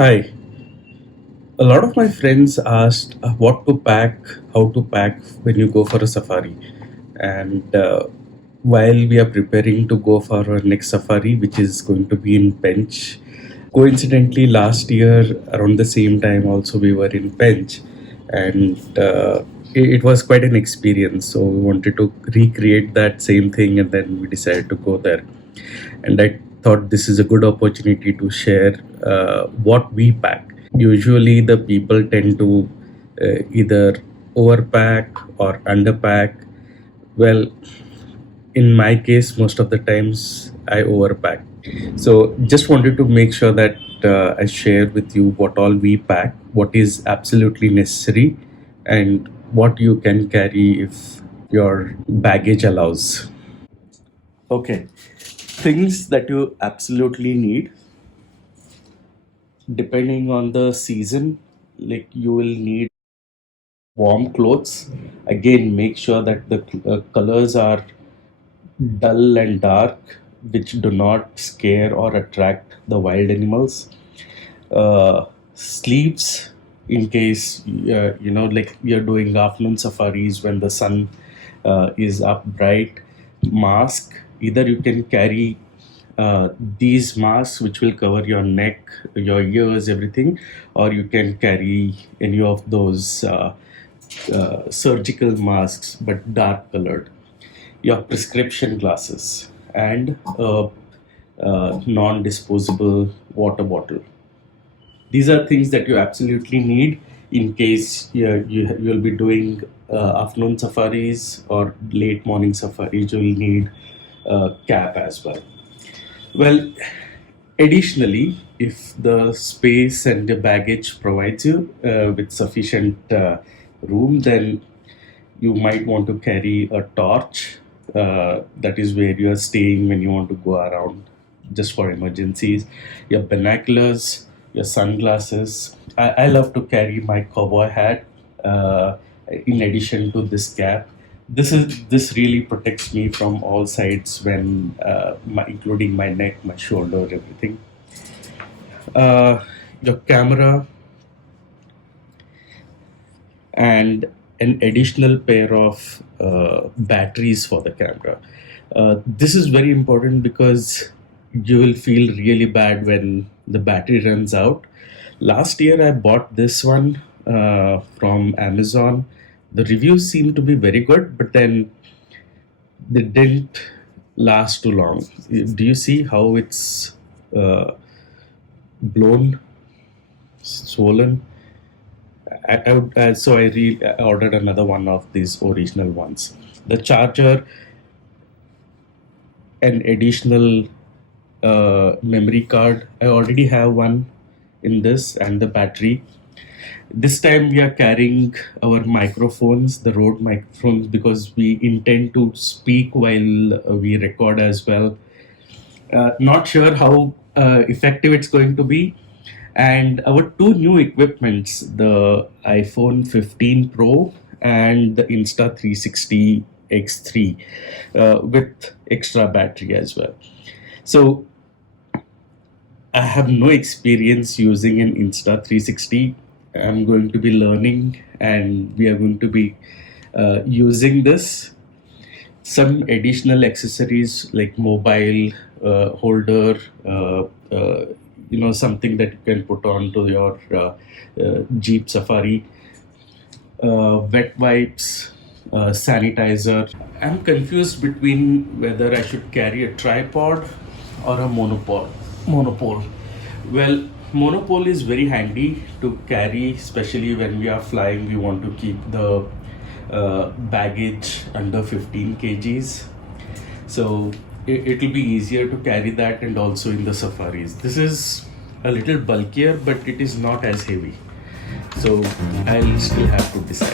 Hi. A lot of my friends asked what to pack, how to pack when you go for a safari. And while we are preparing to go for our next safari, which is going to be in Pench, coincidentally, last year around the same time, also we were in Pench, and it was quite an experience. So we wanted to recreate that same thing, and then we decided to go there. And I thought this is a good opportunity to share what we pack. Usually, the people tend to either overpack or underpack. Well, in my case, most of the times I overpack. So, just wanted to make sure that I share with you what all we pack, what is absolutely necessary, and what you can carry if your baggage allows. Okay, things that you absolutely need depending on the season, like you will need warm clothes. Again, make sure that the colors are dull and dark, which do not scare or attract the wild animals. Sleeves, in case like you're doing afternoon safaris when the sun is up bright. Mask, either you can carry these masks which will cover your neck, your ears, everything, or you can carry any of those surgical masks but dark colored. Your prescription glasses and a non-disposable water bottle. These are things that you absolutely need in case you'll be doing afternoon safaris or late morning safaris. You'll need a cap as well. Well, additionally, if the space and the baggage provides you with sufficient room, then you might want to carry a torch. That is where you are staying when you want to go around just for emergencies. Your binoculars, your sunglasses. I love to carry my cowboy hat in addition to this cap. This really protects me from all sides when including my neck, my shoulder, everything. Your camera and an additional pair of batteries for the camera. This is very important because you will feel really bad when the battery runs out. Last year, I bought this one from Amazon. The reviews seem to be very good, but then they didn't last too long. Do you see how it's uh, blown, swollen? I ordered another one of these original ones. The charger, an additional memory card. I already have one in this, and the battery. This time we are carrying our microphones, the Rode microphones, because we intend to speak while we record as well. Not sure how effective it's going to be. And our two new equipments, the iPhone 15 Pro and the Insta360 X3 with extra battery as well. So I have no experience using an Insta360. I'm going to be learning and we are going to be using this. Some additional accessories like mobile holder, something that you can put on to your Jeep Safari, wet wipes, sanitizer. I'm confused between whether I should carry a tripod or a monopole. Monopole. Well, monopole is very handy to carry, especially when we are flying. We want to keep the baggage under 15 kgs. So it will be easier to carry that, and also in the safaris. This is a little bulkier, but it is not as heavy. So I'll still have to decide.